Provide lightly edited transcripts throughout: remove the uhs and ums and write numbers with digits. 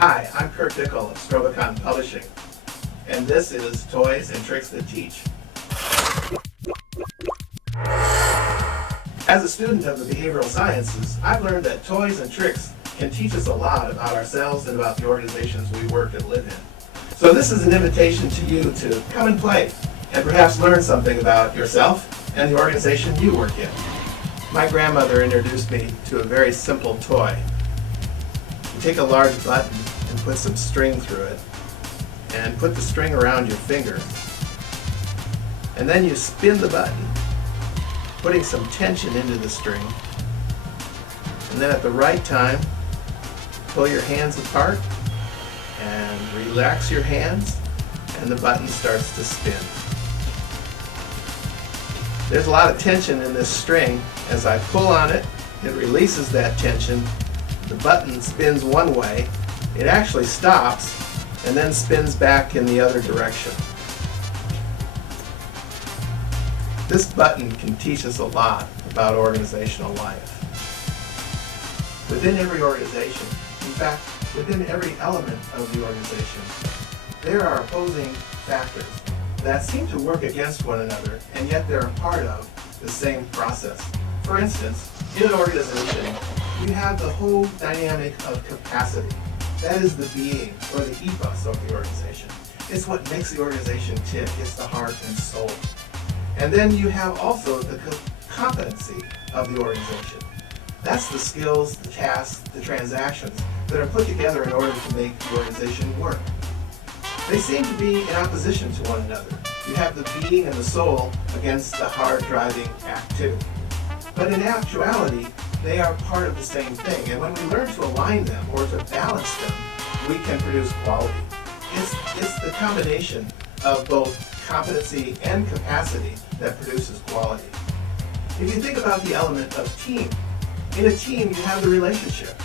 Hi, I'm Kurt Dickel of Strobacon Publishing, and this is Toys and Tricks That Teach. As a student of the behavioral sciences, I've learned that toys and tricks can teach us a lot about ourselves and about the organizations we work and live in. So this is an invitation to you to come and play and perhaps learn something about yourself and the organization you work in. My grandmother introduced me to a very simple toy. You take a large button and put some string through it, and put the string around your finger, and then you spin the button, putting some tension into the string, and then at the right time, pull your hands apart and relax your hands, and the button starts to spin. There's a lot of tension in this string. As I pull on it, it releases that tension. The button spins one way, it actually stops, and then spins back in the other direction. This button can teach us a lot about organizational life. Within every organization, in fact, within every element of the organization, there are opposing factors that seem to work against one another, and yet they're a part of the same process. For instance, in an organization, you have the whole dynamic of capacity. That is the being, or the ethos of the organization. It's what makes the organization tick. It's the heart and soul. And then you have also the competency of the organization. That's the skills, the tasks, the transactions that are put together in order to make the organization work. They seem to be in opposition to one another. You have the being and the soul against the hard-driving activity. But in actuality, they are part of the same thing. And when we learn to align them or to balance them, we can produce quality. It's the combination of both competency and capacity that produces quality. If you think about the element of team, in a team you have the relationship,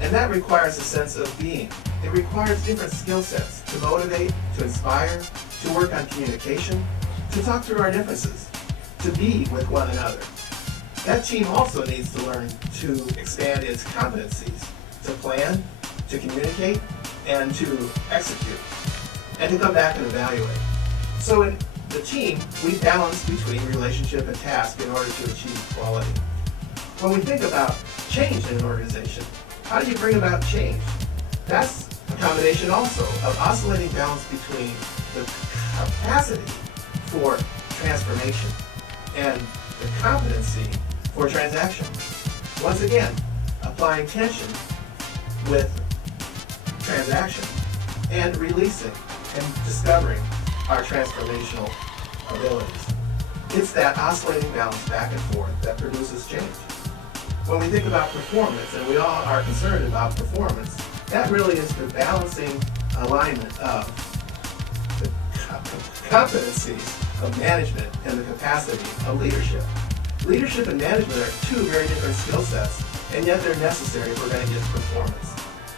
and that requires a sense of being. It requires different skill sets to motivate, to inspire, to work on communication, to talk through our differences, to be with one another. That team also needs to learn to expand its competencies, to plan, to communicate, and to execute, and to come back and evaluate. So in the team, we balance between relationship and task in order to achieve quality. When we think about change in an organization, how do you bring about change? That's a combination also of oscillating balance between the capacity for transformation and the competency for transaction. Once again, applying tension with transaction and releasing and discovering our transformational abilities. It's that oscillating balance back and forth that produces change. When we think about performance, and we all are concerned about performance, that really is the balancing alignment of the competencies of management and the capacity of leadership. Leadership and management are two very different skill sets, and yet they're necessary if we're going to get performance.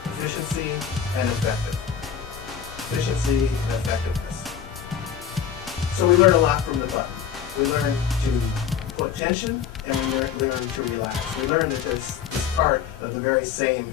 Efficiency and effectiveness. Efficiency and effectiveness. So we learn a lot from the button. We learn to put tension, and we learn to relax. We learn that there's this part of the very same